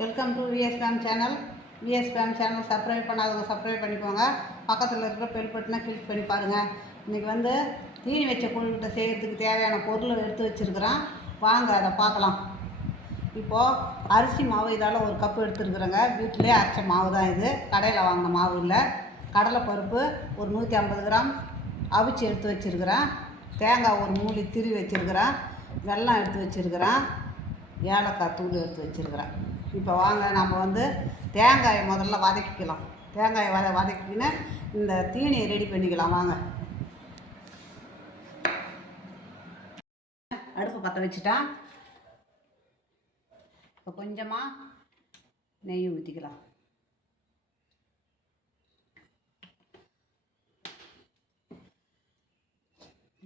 Welcome to VSBM channel. VSBM channel subscribe பண்ணாதவங்க subscribe பண்ணிக்கோங்க. பக்கத்தில் இருக்கிற பெல் பட்டனை கிளிக் பண்ணி பாருங்கள். இன்றைக்கி வந்து தீனி வச்ச கொழுக்கட்டை செய்கிறதுக்கு தேவையான பொருளை எடுத்து வச்சுருக்கிறேன். வாங்க அதை பார்க்கலாம். இப்போது அரிசி மாவு இதால் ஒரு கப்பு எடுத்துருக்குறேங்க. வீட்டிலே அரைச்ச மாவு தான் இது, கடையில் வாங்கின மாவு இல்லை. கடலைப்பருப்பு ஒரு 150 கிராம் அவிச்சு எடுத்து வச்சுருக்கிறேன். தேங்காய் ஒரு மூடி திரி வச்சுருக்கிறேன். வெல்லம் எடுத்து வச்சுருக்கிறேன். ஏலக்காய் தூள் எடுத்து வச்சுருக்கிறேன். இப்போ வாங்க நம்ம வந்து தேங்காயை முதல்ல வதக்கிக்கலாம். தேங்காயை வதக்கின்னு இந்த தீனியை ரெடி பண்ணிக்கலாம். வாங்க, அடுப்பு பற்ற வச்சுட்டேன். இப்போ கொஞ்சமாக நெய் ஊற்றிக்கலாம்.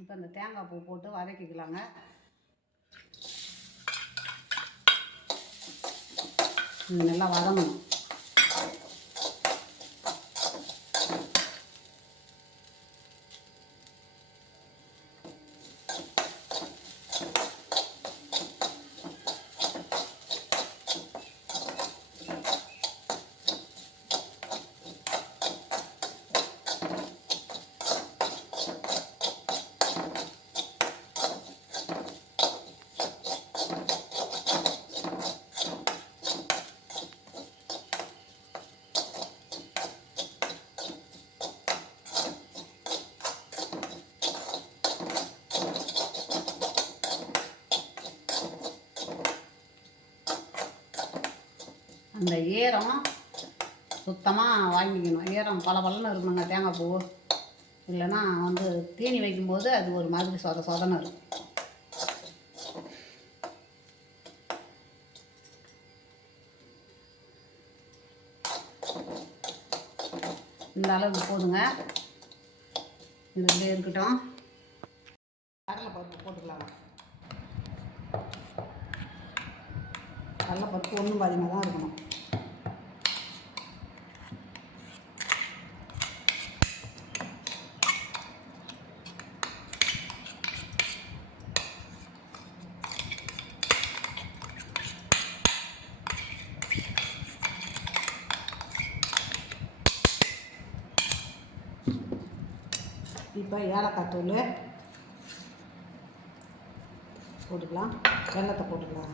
இப்போ இந்த தேங்காய் பூ போட்டு வதக்கிக்கலாங்க. இது நல்லா வதங்கணும். அந்த ஈரம் சுத்தமாக வாங்கிக்கணும். ஈரம் பலன்னு இருக்கணுங்க தேங்காய் பூ. இல்லைன்னா வந்து தீனி வைக்கும்போது அது ஒரு மாதிரி சொதன்னு இருக்கும். இந்த அளவுக்கு போதுங்க. இதுலேயே இருக்கட்டும். கடலைப்பருப்பு போட்டுக்கலாம். கடலைப்பருப்பு ஒன்றும் பாதிமாக தான் இருக்கணும். இப்போ ஏலக்காய் தூள் போட்டுக்கலாம். வெல்லத்தை போட்டுக்கலாம்.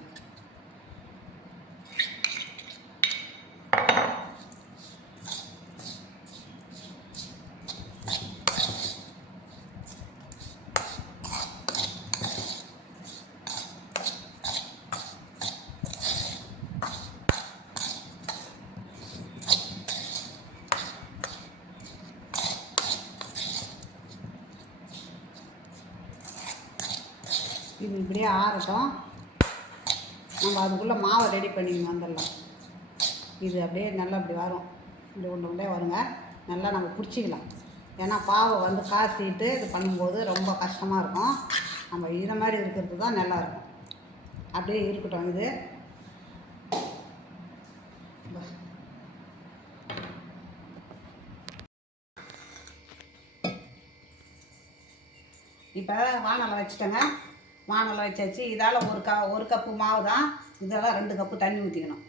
இது இப்படியே ஆறட்டும். நம்ம அதுக்குள்ளே மாவை ரெடி பண்ணிக்கணும். வந்துடலாம். இது அப்படியே நல்லா இப்படி வரும். இப்படி ஒன்று வருங்க. நல்லா நம்ம பிடிச்சிக்கலாம். ஏன்னா பாவை வந்து காய்ச்சிட்டு இது பண்ணும்போது ரொம்ப கஷ்டமாக இருக்கும். நம்ம இதை மாதிரி இருக்கிறது தான் நல்லாயிருக்கும். அப்படியே இருக்கட்டும். இது இப்போ வானலை வச்சுட்டேங்க. வானலை வச்சாச்சு. இதால் ஒரு கப்பு மாவு தான். இதெல்லாம் 2 கப்பு தண்ணி ஊற்றிக்கணும்.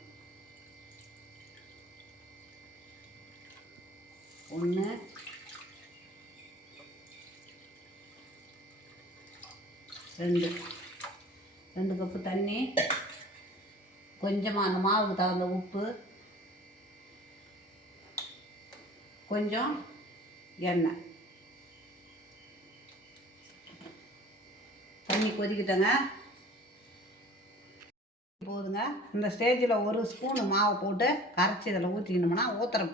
1 2 கப்பு தண்ணி. கொஞ்சமாக அந்த மாவுக்கு தகுந்த உப்பு, கொஞ்சம் எண்ணெய். தண்ணி கொதிக்கிட்டேங்க. போதுங்க. இந்த ஸ்டேஜில் 1 ஸ்பூனு மாவை போட்டு கரைச்சி இதில் ஊற்றிக்கணும்னா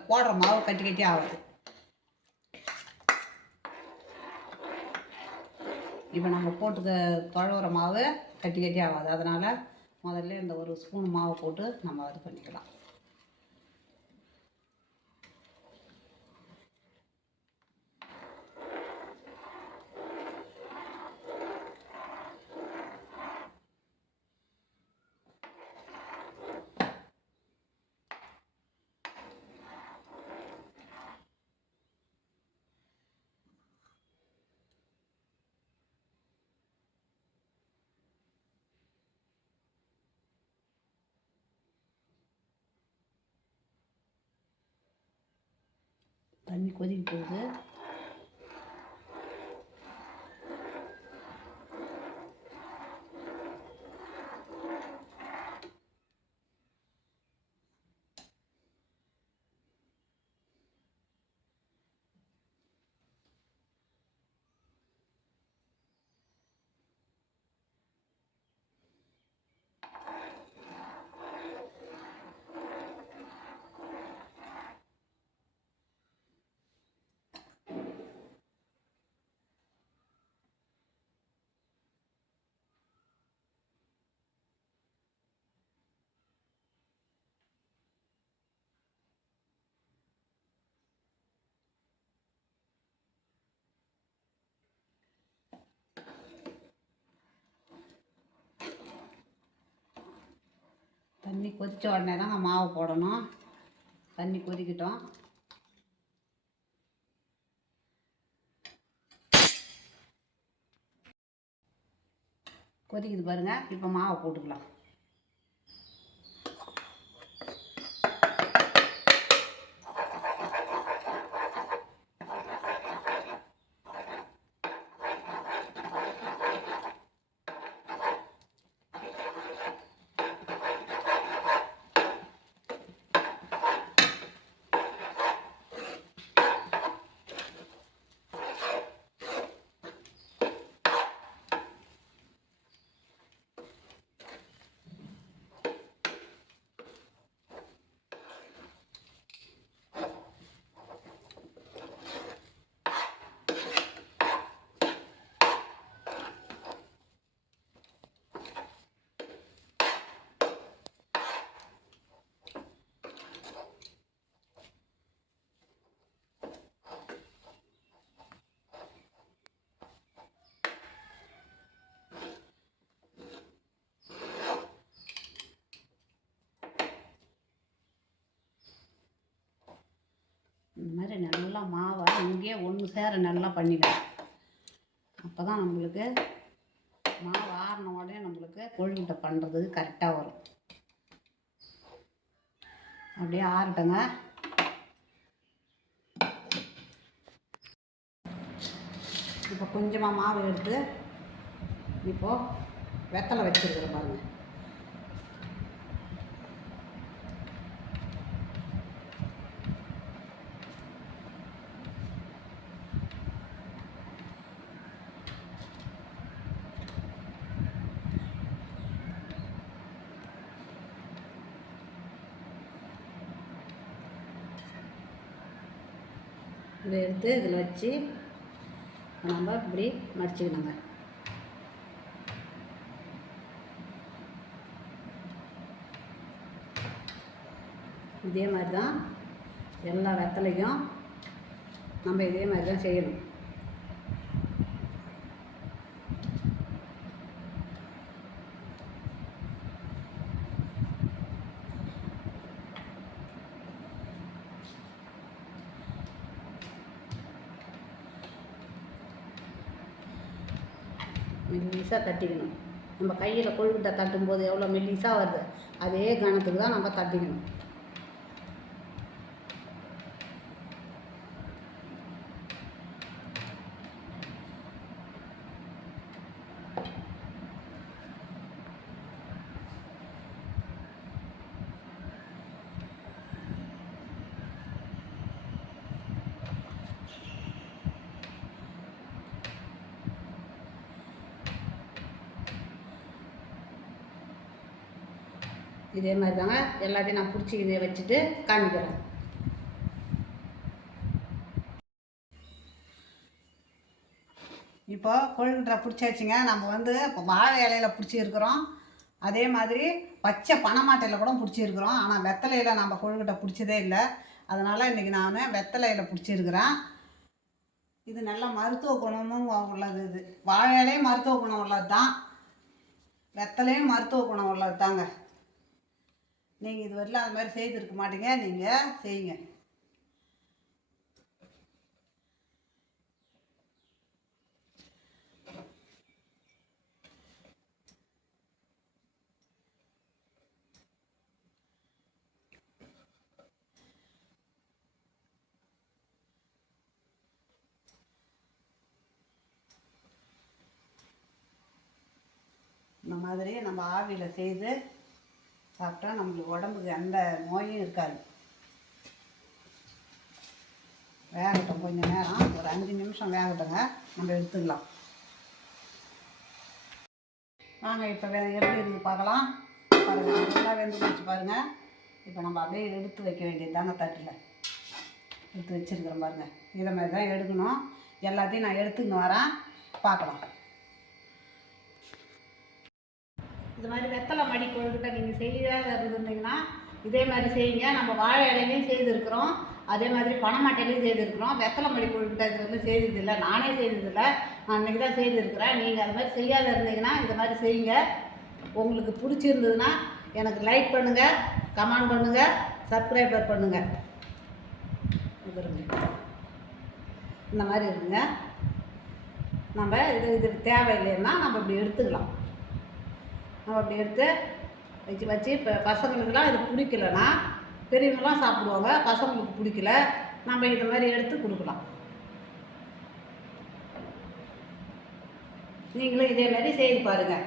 போடுற மாவு கட்டி ஆகுது. இப்போ நம்ம போட்டு தொழுவுற மாவு கட்டி ஆகாது. அதனால் முதல்ல இந்த 1 ஸ்பூன் மாவை போட்டு நம்ம இது பண்ணிக்கலாம். தண்ணி கொதிக்க போகுது. தண்ணி கொதித்த உடனே தாங்க மாவு போடணும். தண்ணி கொதிக்கட்டும். கொதிக்குது பாருங்கள். இப்போ மாவை போட்டுக்கலாம். இந்த மாதிரி நல்லா மாவை இங்கேயே ஒன்று சேர நல்லா பண்ணிக்கலாம். அப்போ தான் நம்மளுக்கு மாவு ஆறின உடனே நம்மளுக்கு கொழுக்கட்டை பண்ணுறதுக்கு கரெக்டாக வரும். அப்படியே ஆறட்டுங்க. இப்போ கொஞ்சமாக மாவு எடுத்து இப்போது வெத்தலை வச்சுருக்குறேன் பாருங்கள். இதை எடுத்து இதில் வச்சு நம்ம இப்படி மடிச்சுக்கணுங்க. இதே மாதிரி தான் எல்லா வெத்தலையும் நம்ம இதே மாதிரி தான் செய்யணும். மெல்லிசாக தட்டிக்கணும். நம்ம கையில் கொழுக்கட்டை தட்டும்போது எவ்வளோ மெல்லிசாக வருது, அதே கணத்துக்கு தான் நம்ம தட்டிக்கணும். இதே மாதிரி தாங்க எல்லாத்தையும் நான் பிடிச்சி இதை வச்சுட்டு காமிக்கிறேன். இப்போ கொழுக்கட்டை பிடிச்சாச்சுங்க. நம்ம வந்து இப்போ வாழை இலையில் பிடிச்சிருக்கிறோம். அதே மாதிரி பச்சை பனைமாட்டையில் கூட பிடிச்சிருக்கிறோம். ஆனால் வெத்தலையில் நம்ம கொழுக்கட்டை பிடிச்சதே இல்லை. அதனால் இன்றைக்கி நான் வெத்தலையில் பிடிச்சிருக்கிறேன். இது நல்ல மருத்துவ குணமும் உள்ளது. இது வாழை இலையும் மருத்துவ குணம் உள்ளது தான், வெத்தலையும் மருத்துவ குணம் உள்ளது தாங்க. நீங்கள் இது வரலாம் அது மாதிரி செய்திருக்க மாட்டீங்க, நீங்கள் செய்யுங்க. இந்த மாதிரி நம்ம ஆவியில் செய்து சாப்பிட்டா நம்மளுக்கு உடம்புக்கு எந்த நோயும் இருக்காது. வேகட்டும் கொஞ்சம் நேரம், ஒரு 5 நிமிஷம் வேகட்டுங்க, நம்ம எடுத்துக்கலாம். வாங்க இப்போ எப்படி இருக்குது பார்க்கலாம். பாருங்கள், நல்லா வெந்து வச்சு பாருங்கள். இப்போ நம்ம அப்படியே எடுத்து வைக்க வேண்டியது தாங்க. தட்டில் எடுத்து வச்சுருக்கிறேன் பாருங்கள். இதை மாதிரி தான் எடுக்கணும். எல்லாத்தையும் நான் எடுத்துன்னு வரேன், பார்க்கலாம். இது மாதிரி வெத்தலை மடி கொழுக்கிட்ட நீங்கள் செய்யாத இருந்தீங்கன்னா இதே மாதிரி செய்யுங்க. நம்ம வாழை இலையிலையும் செய்திருக்கிறோம், அதே மாதிரி பனைமட்டையிலையும் செய்திருக்கிறோம். வெத்தலை மடி கொழுக்கிட்ட இது வந்து செய்ததில்லை, நானே செய்ததில்லை, நான் இன்றைக்கி தான் செய்திருக்கிறேன். நீங்கள் அது மாதிரி செய்யாத இருந்தீங்கன்னா இது மாதிரி செய்யுங்க. உங்களுக்கு பிடிச்சிருந்ததுன்னா எனக்கு லைக் பண்ணுங்கள், கமெண்ட் பண்ணுங்கள், சப்ஸ்கிரைபர் பண்ணுங்கள். இந்த மாதிரி இருக்குங்க. நம்ம இது தேவையில்லைன்னா நம்ம இப்படி எடுத்துக்கலாம். நம்ம அப்படி எடுத்து வச்சு இப்போ பசங்களுக்கெல்லாம் இது பிடிக்கலன்னா, பெரியவங்களாம் சாப்பிடுவாங்க, பசங்களுக்கு பிடிக்கல, நம்ம இது மாதிரி எடுத்து கொடுக்கலாம். நீங்களும் இதே மாதிரி செய்து பாருங்கள்.